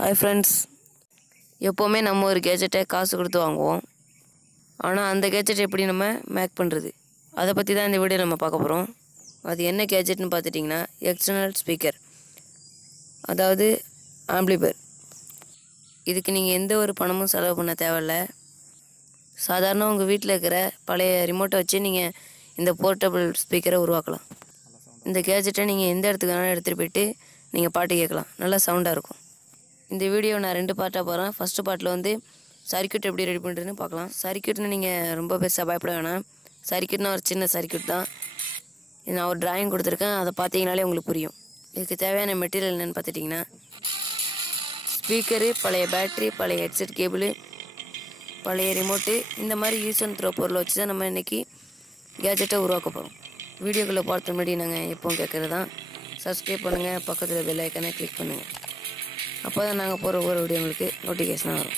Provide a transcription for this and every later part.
Hi friends, எப்போவுமே நம்ம ஒரு கேஜெட்டை காசு கொடுத்து வாங்குவோம். ஆனால் அந்த கேஜெட் எப்படி நம்ம மேக் பண்ணுறது, அதை பற்றி தான் இந்த வீடியோ நம்ம பார்க்க போகிறோம். அது என்ன கேஜெட்னு பார்த்துட்டிங்கன்னா எக்ஸ்டர்னல் ஸ்பீக்கர், அதாவது ஆம்பிளிஃபையர். இதுக்கு நீங்கள் எந்த ஒரு பணமும் செலவு பண்ண தேவையில்ல. சாதாரண உங்கள் வீட்டில் இருக்கிற பழைய ரிமோட்டை வச்சு நீங்கள் இந்த போர்ட்டபிள் ஸ்பீக்கரை உருவாக்கலாம். இந்த கேஜெட்டை நீங்கள் எந்த இடத்துக்கு வேணாலும் எடுத்துகிட்டு போய்ட்டு நீங்கள் பாட்டு கேட்கலாம், நல்லா சவுண்டாக இருக்கும். இந்த வீடியோ நான் 2 பார்ட்டாக போகிறேன். ஃபஸ்ட்டு பார்ட்டில் வந்து சர்க்யூட் எப்படி ரெடி பண்ணுறதுன்னு பார்க்கலாம். சர்க்யூட்னு நீங்கள் ரொம்ப பெருசாக பயப்பட வேணாம். சர்க்யூட்னா ஒரு சின்ன சர்க்யூட் தான். நான் ஒரு டிராயிங் கொடுத்துருக்கேன், அதை பார்த்தீங்கனாலே உங்களுக்கு புரியும். இதுக்கு தேவையான மெட்டீரியல் என்னென்னு பார்த்துட்டிங்கன்னா ஸ்பீக்கரு, பழைய பேட்ரி, பழைய ஹெட்செட் கேபிள், பழைய ரிமோட்டு, இந்த மாதிரி யூஸ் அண்ட் த்ரோ பொருளை வச்சு தான் நம்ம இன்றைக்கி கேஜெட்டை உருவாக்க போகிறோம். வீடியோக்குள்ளே பார்த்த முன்னாடி நாங்கள் எப்போவும் கேட்குறது தான், சப்ஸ்கிரைப் பண்ணுங்கள், பக்கத்தில் பெல் ஐக்கனை கிளிக் பண்ணுங்கள். அப்போ தான் நாங்கள் போகிற ஒவ்வொரு வீடியோ உங்களுக்கு நோட்டிஃபிகேஷனாக வரும்.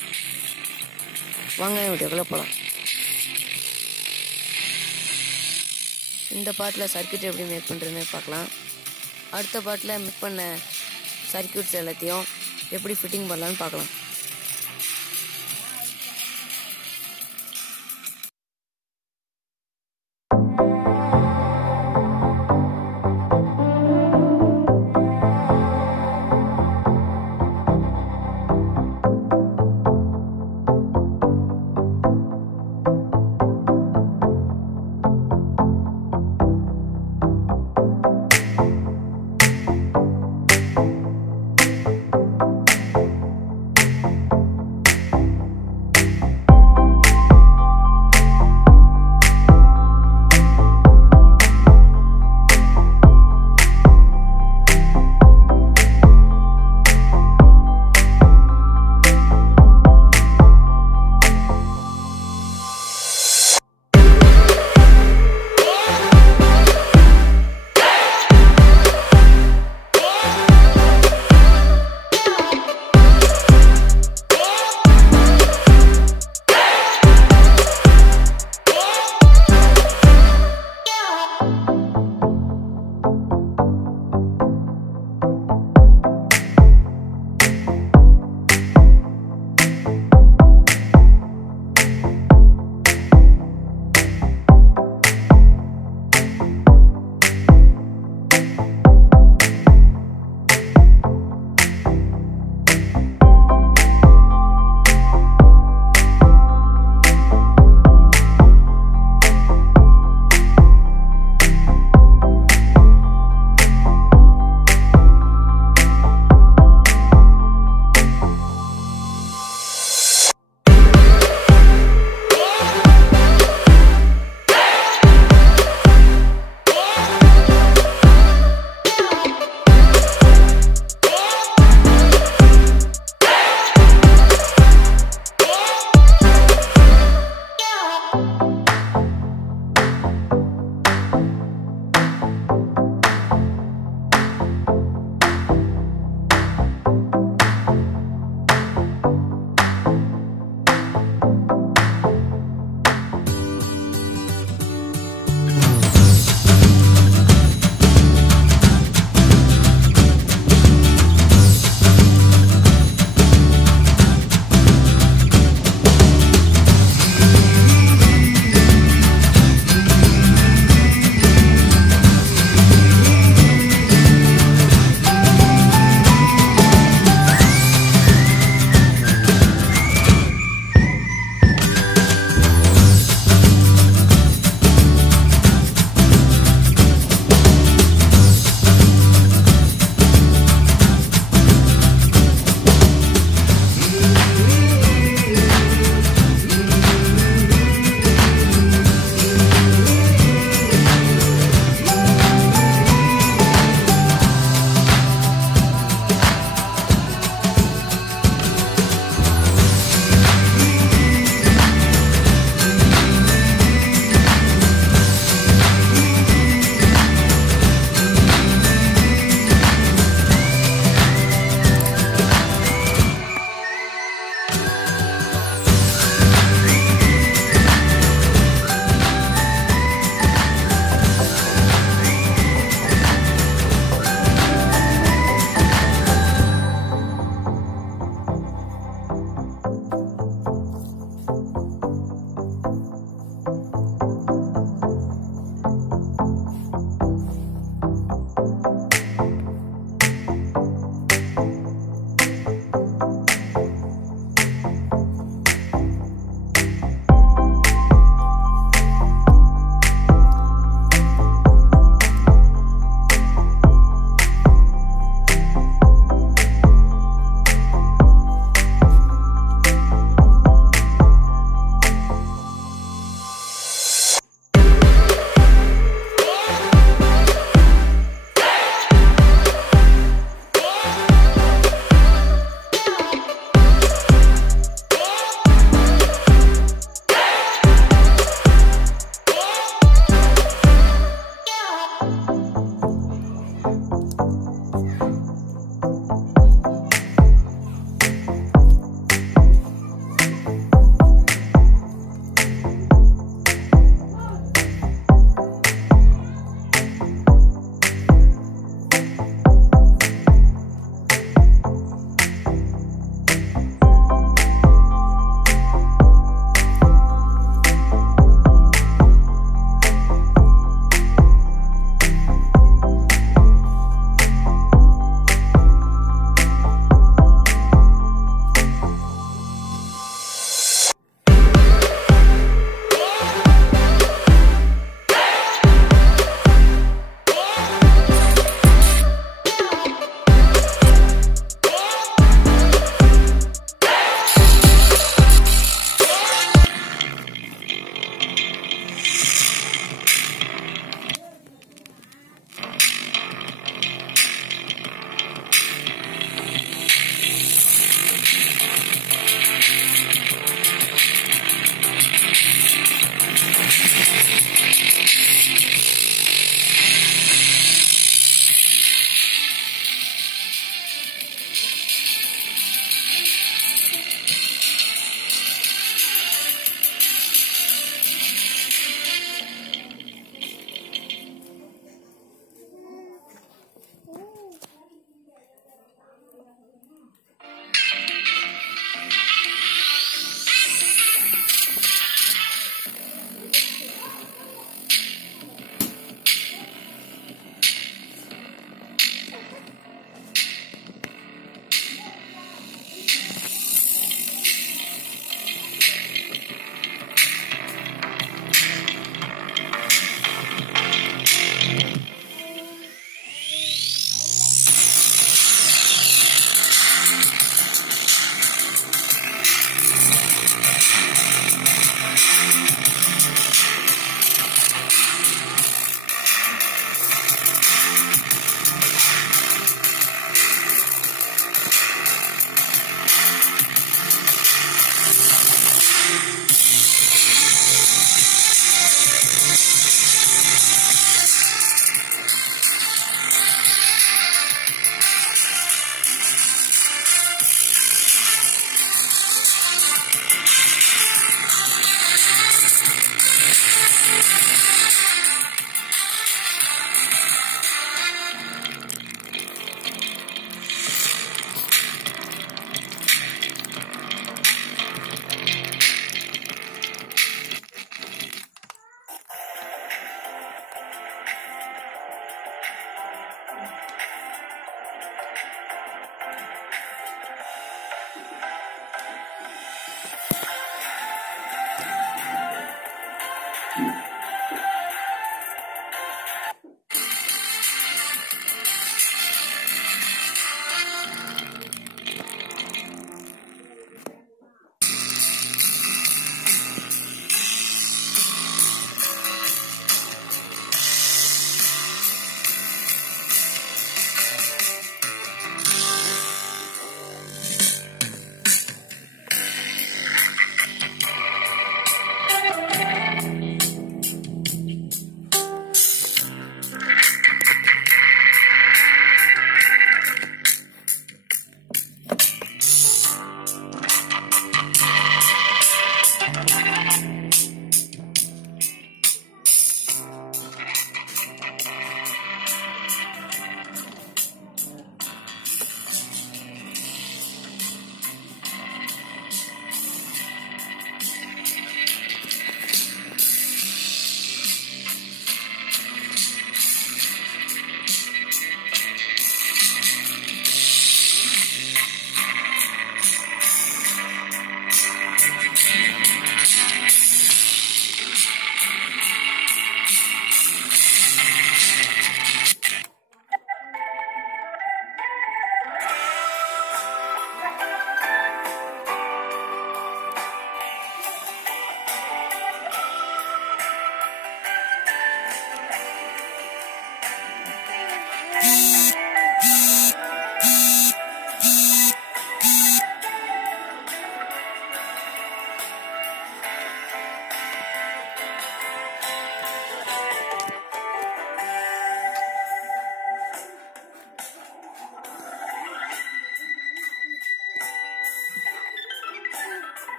வாங்க வீடியோக்குள்ளே போகலாம். இந்த பார்ட்டில் சர்க்யூட் எப்படி மேக் பண்ணுறதுன்னு பார்க்கலாம். அடுத்த பார்ட்டில் மேக் பண்ண சர்க்யூட்ஸ் எல்லாத்தையும் எப்படி ஃபிட்டிங் பண்ணலான்னு பார்க்கலாம்.